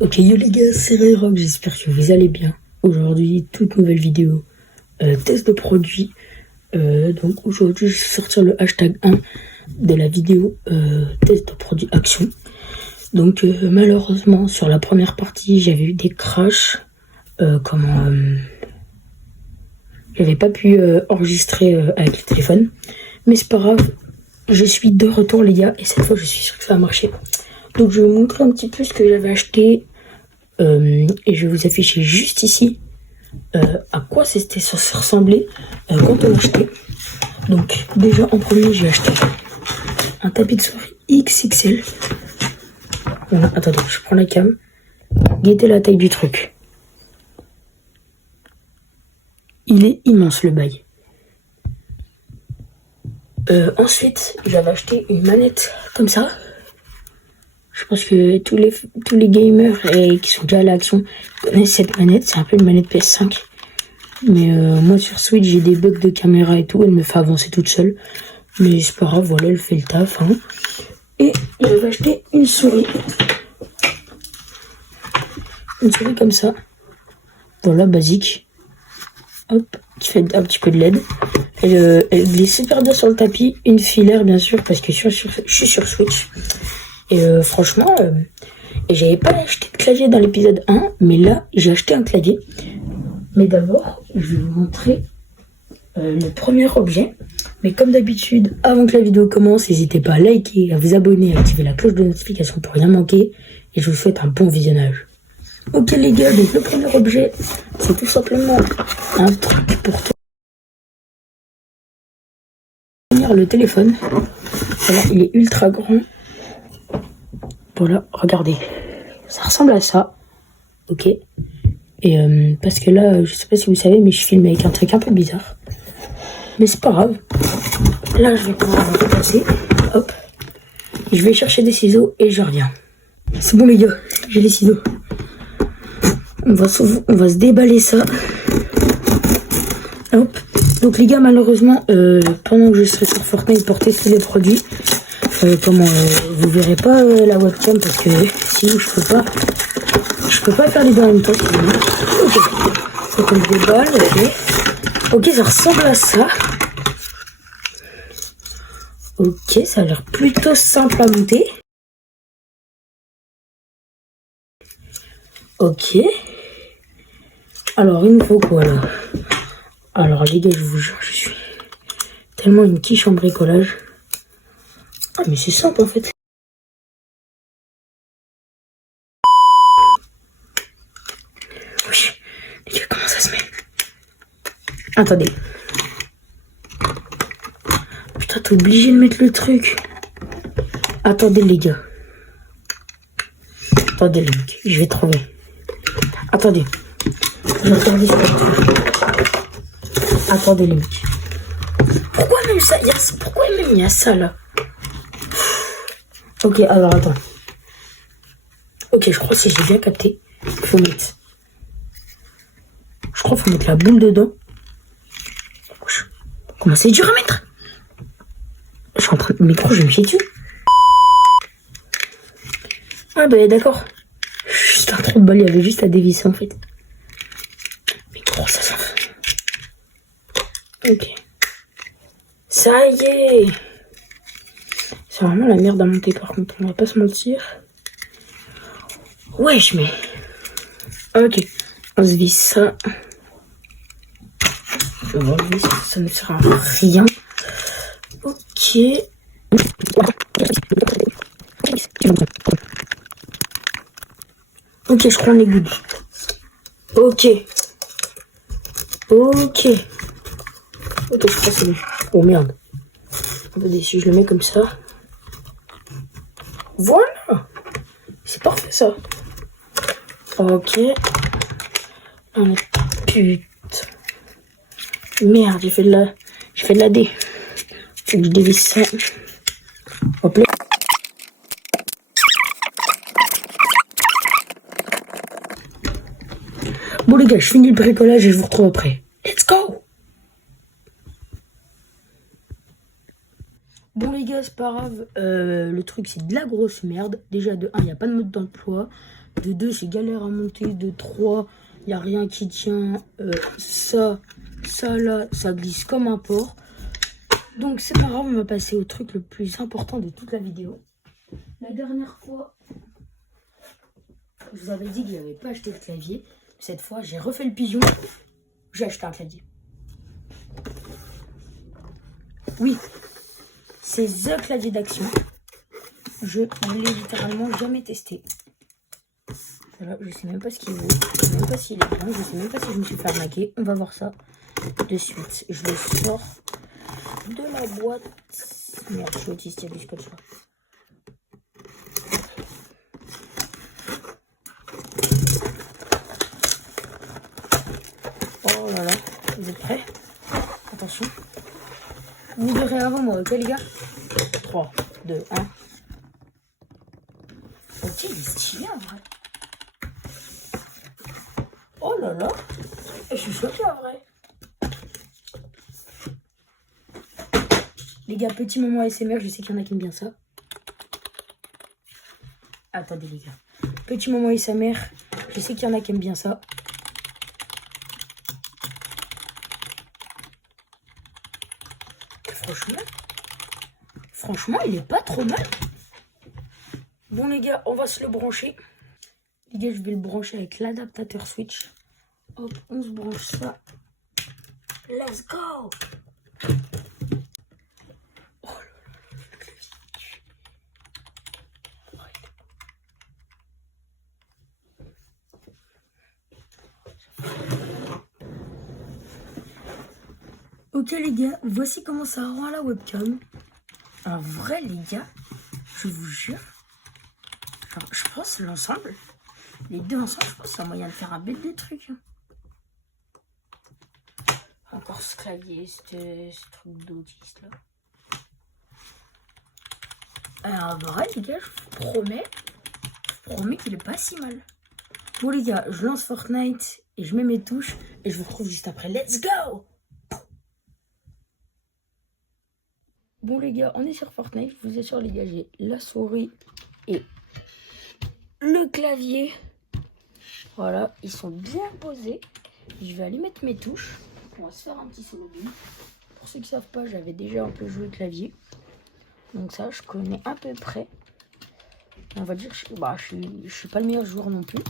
Ok, yo les gars, c'est Rayrock, j'espère que vous allez bien. Aujourd'hui, toute nouvelle vidéo, test de produit. Donc aujourd'hui, je vais sortir le hashtag 1 de la vidéo test de produit action. Donc malheureusement, sur la première partie, j'avais eu des crashs. J'avais pas pu enregistrer avec le téléphone. Mais c'est pas grave, je suis de retour les gars, et cette fois, je suis sûr que ça va marcher. Donc je vais vous montrer un petit peu ce que j'avais acheté. Et je vais vous afficher juste ici à quoi c'était censé ressembler quand on l'achetait. Donc déjà en premier j'ai acheté un tapis de souris XXL. Voilà, attendez, je prends la cam. Guettez la taille du truc. Il est immense le bail. Ensuite j'avais acheté une manette comme ça. Je pense que tous les gamers qui sont déjà à l'action connaissent cette manette. C'est un peu une manette PS5. Mais moi sur Switch j'ai des bugs de caméra et tout. Elle me fait avancer toute seule. Mais c'est pas grave, voilà, elle fait le taf. Hein. Et j'avais acheté une souris. Une souris comme ça. Voilà, basique. Hop, qui fait un petit peu de LED. Elle glisse super bien sur le tapis. Une filaire bien sûr parce que je suis sur Switch. Et franchement, j'avais pas acheté de clavier dans l'épisode 1, mais là, j'ai acheté un clavier. Mais d'abord, je vais vous montrer le premier objet. Mais comme d'habitude, avant que la vidéo commence, n'hésitez pas à liker, à vous abonner, à activer la cloche de notification pour rien manquer. Et je vous souhaite un bon visionnage. Ok les gars, donc le premier objet, c'est tout simplement un truc pour tenir le téléphone. Voilà, il est ultra grand. Voilà, regardez, ça ressemble à ça, ok. Et parce que là, je sais pas si vous savez, mais je filme avec un truc un peu bizarre. Mais c'est pas grave. Là, je vais pouvoir le passer, hop. Je vais chercher des ciseaux et je reviens. C'est bon les gars, j'ai les ciseaux. On va se déballer ça. Hop. Donc les gars, malheureusement, pendant que je serai sur Fortnite pour tester les produits, vous verrez pas la webcam parce que sinon je peux pas faire les deux en même temps. Ok, donc on le déballe, ok, ça ressemble à ça. Ok, ça a l'air plutôt simple à monter. Ok, alors il nous faut quoi là? Alors les gars, je vous jure, je suis tellement une quiche en bricolage. Ah mais c'est simple en fait. Oui, les gars, comment ça se met? Attendez. Putain, t'es obligé de mettre le truc. Attendez les gars. Attendez les mecs, je vais trouver. Attendez. Je vais regarder sur le truc. Attendez les mecs. Pourquoi même ça? Pourquoi même il y a ça là? Ok, alors attends. Ok, je crois que si j'ai bien capté, il faut mettre. Je crois qu'il faut mettre la boule dedans. Comment c'est dur à mettre? Je suis en train de... Le micro, je vais me chier dessus. Ah bah d'accord. Juste un trou de balle, il y avait juste à dévisser en fait. Mais gros, ça s'en fait. Ok. Ça y est. C'est vraiment la merde à monter par contre, on va pas se mentir. Wesh mais... Ok. On se visse ça. Voilà, ça ne sert à rien. Ok. Ok, je crois qu'on est good. Ok. Ok. Ok, je crois que c'est bon. Oh merde. Un peu déçu, je le mets comme ça. Voilà. C'est parfait ça. Ok. Oh, putain. Merde, j'ai fait de la D. Faut que je dévisse ça. Hop là. Bon les gars, je finis le bricolage et je vous retrouve après. Let's go! Bon les gars, c'est pas grave, le truc c'est de la grosse merde. Déjà de 1, il n'y a pas de mode d'emploi. De 2, c'est galère à monter. De 3, il n'y a rien qui tient. Ça là, ça glisse comme un porc. Donc c'est pas grave, on va passer au truc le plus important de toute la vidéo. La dernière fois, je vous avais dit que j'avais pas acheté de clavier. Cette fois, j'ai refait le pigeon. J'ai acheté un clavier. Oui, c'est THE clavier d'Action. Je ne l'ai littéralement jamais testé. Voilà, je sais même pas ce qu'il vaut. Je sais même pas s'il est bien. Je sais même pas si je me suis fait arnaquer. On va voir ça de suite. Je le sors de la boîte. Merde, je suis autiste, il y a du scotch là. Oh là là, vous êtes prêts? Attention. Vous verrez avant moi, ok les gars? 3, 2, 1. Ok, il est stylé en vrai. Oh là là, je suis choquée en vrai. Les gars, petit moment ASMR, je sais qu'il y en a qui aiment bien ça. Attendez les gars. Petit moment ASMR, je sais qu'il y en a qui aiment bien ça. Franchement, il est pas trop mal. Bon les gars, on va se le brancher. Les gars, je vais le brancher avec l'adaptateur Switch. Hop, on se branche ça. Let's go! Oh là là, ok les gars, voici comment ça rend à la webcam. En vrai les gars, je vous jure, genre, je pense l'ensemble, les deux ensemble, je pense que c'est un moyen de faire un bête de trucs. Encore ce clavier, ce truc d'autiste là. Alors, en vrai les gars, je vous promets qu'il est pas si mal. Bon les gars, je lance Fortnite et je mets mes touches et je vous retrouve juste après. Let's go! Bon les gars, on est sur Fortnite. Je vous assure les gars, j'ai la souris et le clavier. Voilà, ils sont bien posés. Je vais aller mettre mes touches. On va se faire un petit solo game. Pour ceux qui ne savent pas, j'avais déjà un peu joué le clavier. Donc ça, je connais à peu près. On va dire, je suis pas le meilleur joueur non plus.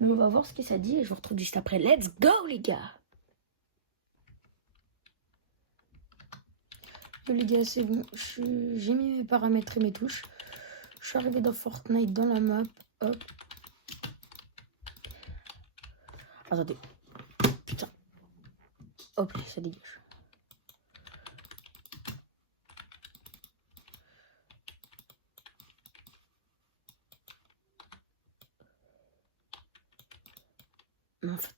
Mais on va voir ce que ça dit et je vous retrouve juste après. Let's go les gars! Yo les gars, c'est bon. J'ai mis mes paramètres et mes touches. Je suis arrivé dans Fortnite, dans la map. Hop. Attendez. Putain. Hop, ça dégage. Mais en fait...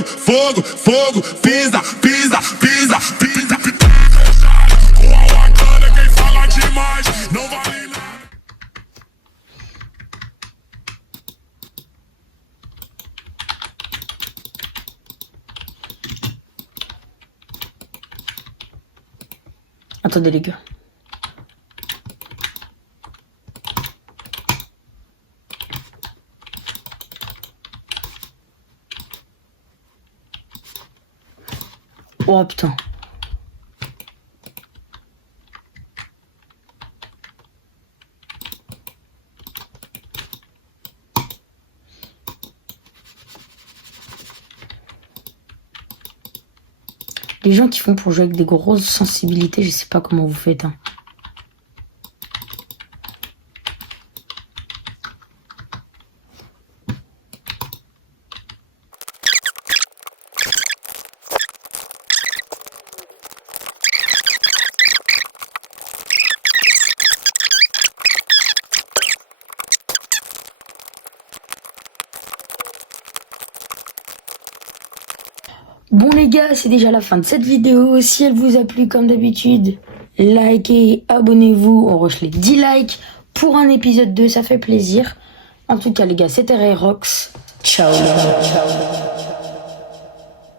Fogo, pisa. Fogo, pisa. Quem fala demais não vale nada. Attendez les gars. Oh putain. Les gens qui font pour jouer avec des grosses sensibilités, je sais pas comment vous faites. Hein. Bon les gars, c'est déjà la fin de cette vidéo. Si elle vous a plu comme d'habitude, likez, abonnez-vous, on rush les 10 likes pour un épisode 2, ça fait plaisir. En tout cas les gars, c'était Rayrox. Ciao. Ciao.